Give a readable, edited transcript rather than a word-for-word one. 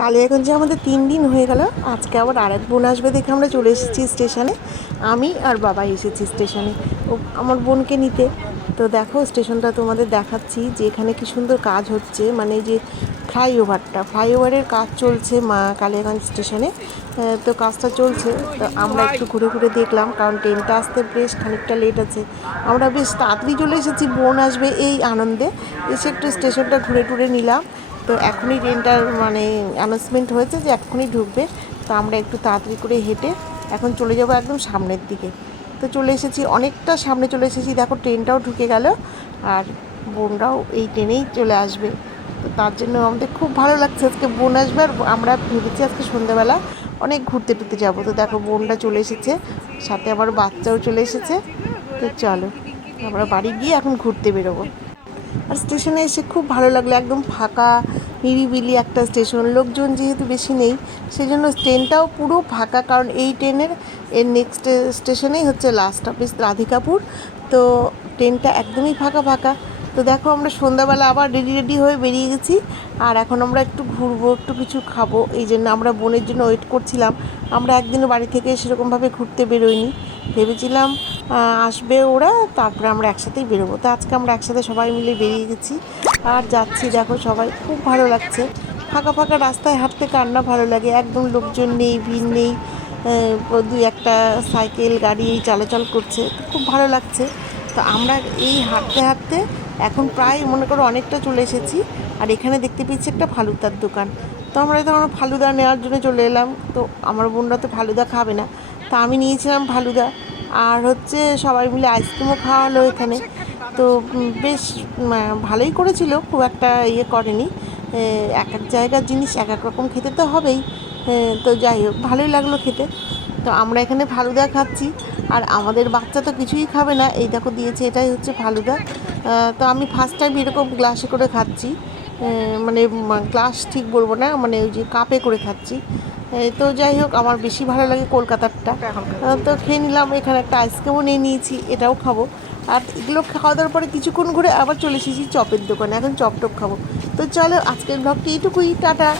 কালিয়াগঞ্জে আমাদের 3 দিন হয়ে গেল। আজকে আবার আরেক বোন আসবে দেখে আমরা চলে এসেছি স্টেশনে। আমি আর বাবা এসেছি স্টেশনে আমার বোনকে নিতে। তো দেখো স্টেশনটা তোমাদের দেখাচ্ছি যে এখানে কি সুন্দর কাজ হচ্ছে, মানে যে ফ্লাইওভারের কাজ চলছে কালিয়াগঞ্জ স্টেশনে। তো কাজটা চলছে, তো আমরা একটু ঘুরে ঘুরে দেখলাম, কারণ ট্রেনটা আসতে বেশ খানিকটা লেট আছে। আমরা বেশ তাড়াতাড়ি চলে এসেছি, বোন আসবে এই আনন্দে এসে একটু স্টেশনটা ঘুরে টুরে নিলাম। তো এখনই ট্রেনটার মানে অ্যানাউন্সমেন্ট হয়েছে যে এখনই ঢুকবে। তো আমরা একটু তাড়াতাড়ি করে হেঁটে এখন চলে যাব একদম সামনের দিকে। তো চলে এসেছি, অনেকটা সামনে চলে এসেছি। দেখো ট্রেনটাও ঢুকে গেল, আর বোনরাও এই ট্রেনেই চলে আসবে। তো তার জন্য আমাদের খুব ভালো লাগছে, আজকে বোন আসবে। আর আমরা ভেবেছি আজকে সন্ধ্যাবেলা অনেক ঘুরতে টুরতে যাবো। তো দেখো বোনটা চলে এসেছে, সাথে আমার বাচ্চাও চলে এসেছে। তো চলো আমরা বাড়ি গিয়ে এখন ঘুরতে বেরোবো। আর স্টেশনে এসে খুব ভালো লাগলো, একদম ফাঁকা নিরিবিলি একটা স্টেশন, লোকজন যেহেতু বেশি নেই সেজন্য ট্রেনটাও পুরো ফাঁকা, কারণ এই ট্রেনের নেক্সট স্টেশনেই হচ্ছে লাস্ট অফিস রাধিকাপুর। তো ট্রেনটা একদমই ফাঁকা ফাঁকা। তো দেখো আমরা সন্ধ্যাবেলা আবার রেডি হয়ে বেরিয়ে গেছি। আর এখন আমরা একটু ঘুরবো, একটু কিছু খাবো, এই জন্য আমরা বোনের জন্য ওয়েট করছিলাম। আমরা একদিনও বাড়ি থেকে সেরকমভাবে ঘুরতে বেরোইনি, ভেবেছিলাম আসবে ওরা, তারপরে আমরা একসাথেই বেরোবো। তো আজকে আমরা একসাথে সবাই মিলে বেরিয়ে গেছি আর যাচ্ছি। দেখো সবাই খুব ভালো লাগছে, ফাঁকা ফাঁকা রাস্তায় হাঁটতে কার না ভালো লাগে, একদম লোকজন নেই, ভিড় নেই। দুই একটা সাইকেল গাড়ি চলাচল করছে, খুব ভালো লাগছে। তো আমরা এই হাঁটতে হাঁটতে এখন প্রায় মনে করো অনেকটা চলে এসেছি। আর এখানে দেখতে পেয়েছি একটা ফালুদার দোকান। তো আমরা তখন ফালুদা নেওয়ার জন্য চলে এলাম। তো আমার বোনরা তো ফালুদা খাবে না, তা আমি নিয়েছিলাম ফালুদা। আর হচ্ছে সবাই মিলে আইসক্রিমও খাওয়া হলো এখানে। তো বেশ ভালোই করেছিল, খুব একটা ইয়ে করেনি। এক এক জায়গার জিনিস এক এক রকম খেতে তো হবেই। তো যাই হোক ভালোই লাগলো খেতে। তো আমরা এখানে ফালুদা খাচ্ছি, আর আমাদের বাচ্চা তো কিছুই খাবে না। এই দেখো দিয়েছে, এটাই হচ্ছে ফালুদা। তো আমি ফার্স্ট টাইম এরকম গ্লাসে করে খাচ্ছি, মানে গ্লাস ঠিক বলবো না, মানে ওই যে কাপে করে খাচ্ছি। তো যাই হোক আমার বেশি ভালো লাগে কলকাতারটা। তো খেয়ে নিলাম, এখানে একটা আইসক্রিমও নিয়ে নিয়েছি, এটাও খাবো। আর এগুলো খাওয়া দাওয়ার পরে কিছুক্ষণ ঘুরে আবার চলে এসেছি চপের দোকানে, এখন চপ টপ খাবো। তো চলো আজকের ব্লগটি এইটুকুই, টাটা।